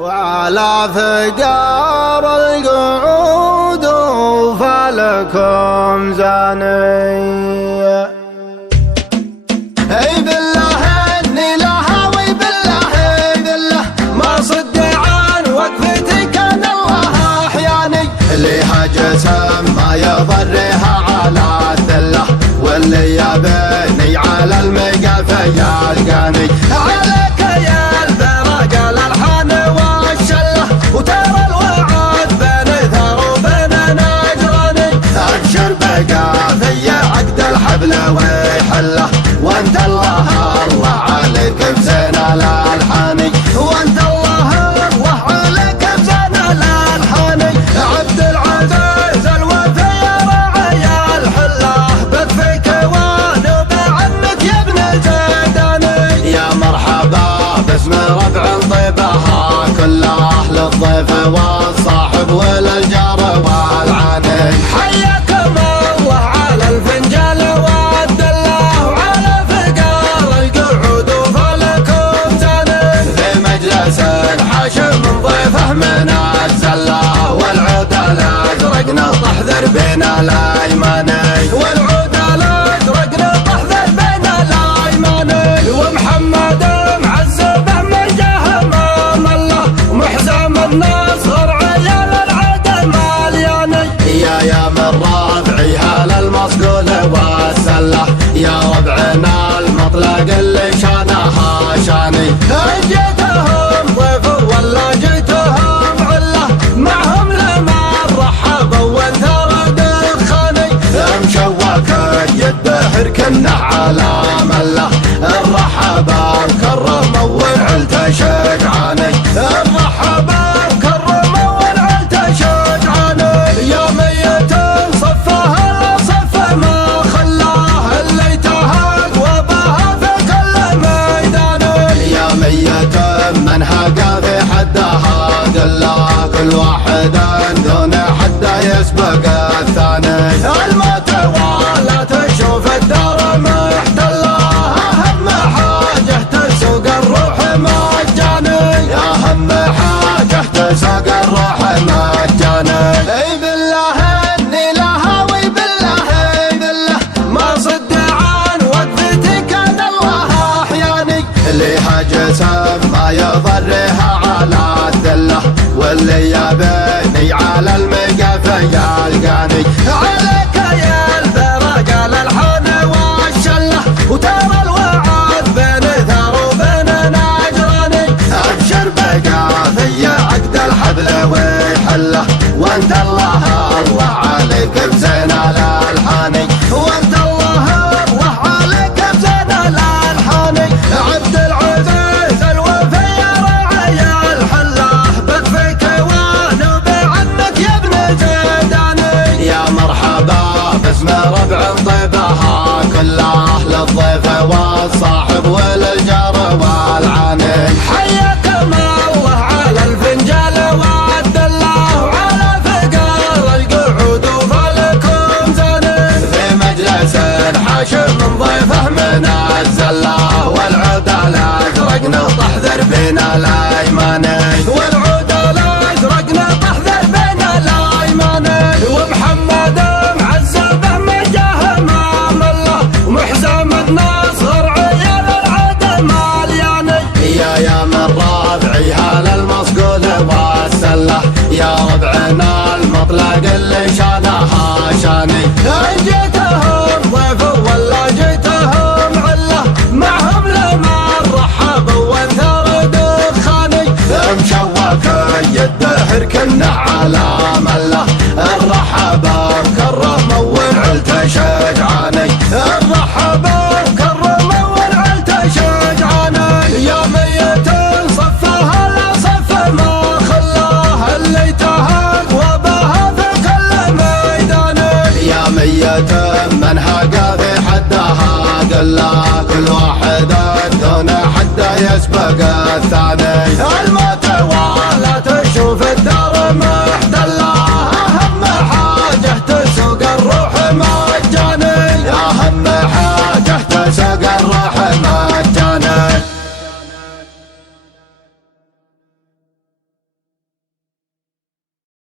وعلى ثقار القعود فلكم زاني. اي بالله اني لها وي بالله بالله ما صد عن وقفتك انا الله احياني. ليها جسم ما يضرها على الذله واللي يبني على المقافه يلقاني. عليك يا البرق الالحان والشله وترى الوعد بين ثار وبين نجراني. ابشر بقافي عقد الحبل ويحله وانت الله الله عليك بزين الالحاني. وانت الله الله عليك بزين الالحاني. عبد العزيز الوفي راعي الحله بكفيك ونوب عنك يا ابن زيداني. يا مرحبا باسم ربع طيبها كل اهل الضيف والصاحب وللجار والعاني. حياكم الله على الفنجان والدله وعلى فقار القعود وفلكم زاني. في مجلس حاشم من ضيفه من الزله والعود الازرق نطح ذربين الايماني. والعود الازرق نطح ذربين الايماني. ومحمد معذبه من جاه امام الله ومحزم النصر عيال العدل مالياني. يا من ربعي هلا المصقول والسله يا ربعنا المطلق اللي شانها شاني. جيتهم ضيف ولا جيتهم عله معهم لما رحبوا وانثر دخاني. مشوك يدهر كنه على مله الرحبه مكرمه والعلته شجعاني. الرحبه مكرمه والعلته شجعاني. يا ميت صفها صف ما خلاه اللي تهق وبها في كل ميداني. يا ميت منها قاضي حدها قله كل واحد دون حده يسبق الثاني. الموت ولا تشوف الدار محتله اهم حاجه تسوق الروح مجاني. اهم حاجه تسوق الروح مجاني. اي بالله اني لها وي بالله بالله ما صد عن وقفتك انا الله احياني. ليها جسم ما يضرها على الذله واللي يبني على المقافه يلقاني. عليك يا البرق الالحان والشله وترى الوعد بين ثار وبين نجراني. ابشر بقافي عقد الحبل ويحله وانت الله الله عليك بزين الالحاني. وانت الله الله عليك بزين الالحاني. عبد العزيز الوفي راعي الحله بكفيك ونوب عنك يا ابن زيداني. يا مرحبا باسم ربع طيبها كل اهل الضيف والصاحب وللجار والعاني. حياكم الله على الفنجان والدله وعلى فقار القعود وفلكم زاني. في مجلس حاشم من ضيفه من الزله والعود الازرق نطح ذربين الايماني. والعود الازرق نطح ذربين الايماني. ومحمد معذبه من جاه امام الله ومحزم النصر عيال العدل مالياني. يا من ربعي هلا المصقول والسله يا ربعنا المطلق اللي شانها شاني. جيتهم ضيف ولا جيتهم عله معهم لما رحبوا وانثر دخاني. مشوك يدهر كنه على مله الرحبه مكرمه والعلته شجعاني. الرحبه مكرمه والعلته شجعاني. يا ميت صفها صف ما خلاه اللي تهق وبها في كل ميداني. يا ميت منها قاضي حدها قله كل واحد دون حده يسبق الثاني.